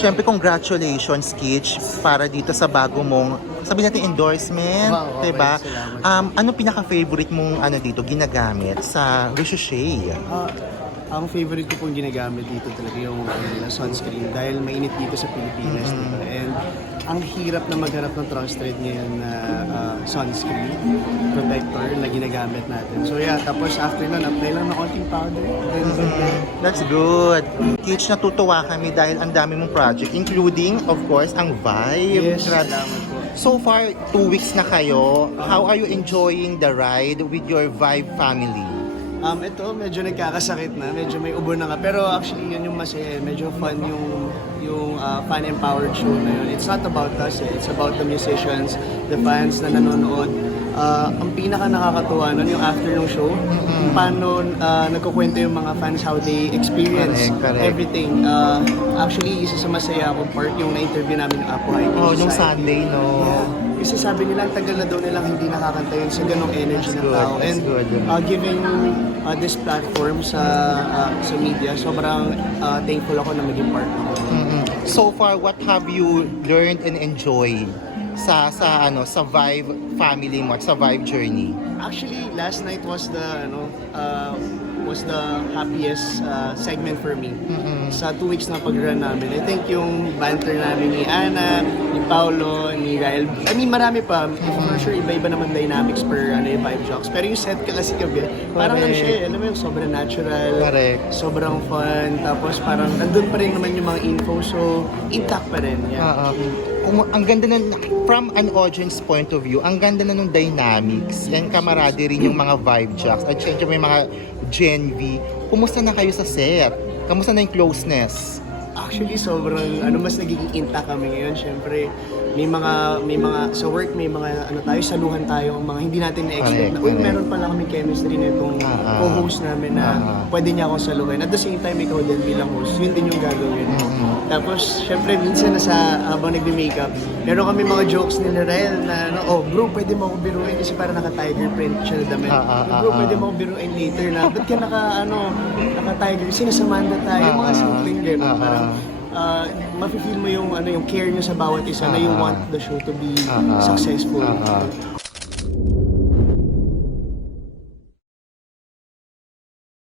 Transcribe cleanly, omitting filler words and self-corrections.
Siyempre, congratulations, Kitch, para dito sa bago mong, sabi natin, endorsement, Wow, okay, diba? salamat. Ano pinaka-favorite mong dito, ginagamit sa Ricochet? Ang favorite ko pong ginagamit dito talaga yung sunscreen dahil mainit dito sa Pilipinas. Diba? And ang hirap na maghanap ng trusted ngayon na sunscreen protector na ginagamit natin. So yeah, tapos after nun, apply lang ng konting powder. That's good. Kitch, natutuwa kami dahil ang dami mong project, including, of course, ang Vibe. Yes, Grabe. salamat po. So far, 2 weeks na kayo. How are you enjoying the ride with your Vibe family? Ito, medyo nagkakasakit na, medyo may ubo na nga. Pero actually, yun yung masaya. Medyo fun yung fan-empowered show na yun. It's not about us, it's about the musicians, the fans na nanonood. Ang pinaka nakakatuwa nun, yung after ng show, paano nagkukwento yung mga fans how they experience Correct. everything. Actually, isa sa masaya akong part yung na-interview namin ng Apo Hiking Oh, nung Society. Sunday, no? Yeah. Kasi sabi nila, ang tagal na daw nilang hindi nakakanta yun sa ganong energy ng good, tao. that's And good. giving this platform sa media, sobrang thankful ako na maging part ako. So far, what have you learned and enjoyed sa Vibe family mo at sa Vibe journey? Actually, last night was the happiest segment for me sa 2 weeks na pag-run namin. I think yung banter namin ni Ana, ni Paolo, ni Rael, I mean marami pa. For sure, iba-iba naman dynamics per yung Vibe Jocks. Pero yung set ka kasi gabi, parang ano siya, alam mo yung sobrang natural, Correct. sobrang fun, tapos parang nandun pa rin naman yung mga info, so intact pa rin. Yeah. Ang ganda na, from an audience point of view, ang ganda na nung dynamics and camaraderie yung mga Vibe Jocks at syempre may mga Gen V. Kumusta na kayo sa set? Kamusta na yung closeness? Actually, sobrang mas nagiging intact kami ngayon. Siyempre, may mga sa work, may mga saluhan tayo, mga hindi natin na-expect na, uy, meron pala kami chemistry na itong co-host namin na pwede niya akong saluhin. At the same time, ikaw din bilang host, yun din yung gagawin. Tapos, syempre, minsan habang nagbe-makeup, meron kami mga jokes ni Rael na, bro, pwede mo ako biruin kasi para naka-tiger print siya na damit. Bro, pwede mo ako biruin later na, ba't ka naka-tiger? Sinasamahan na tayo, mga simpleng gano'n. Parang, mafe-feel mo yung care nyo sa bawat isa na you want the show to be successful.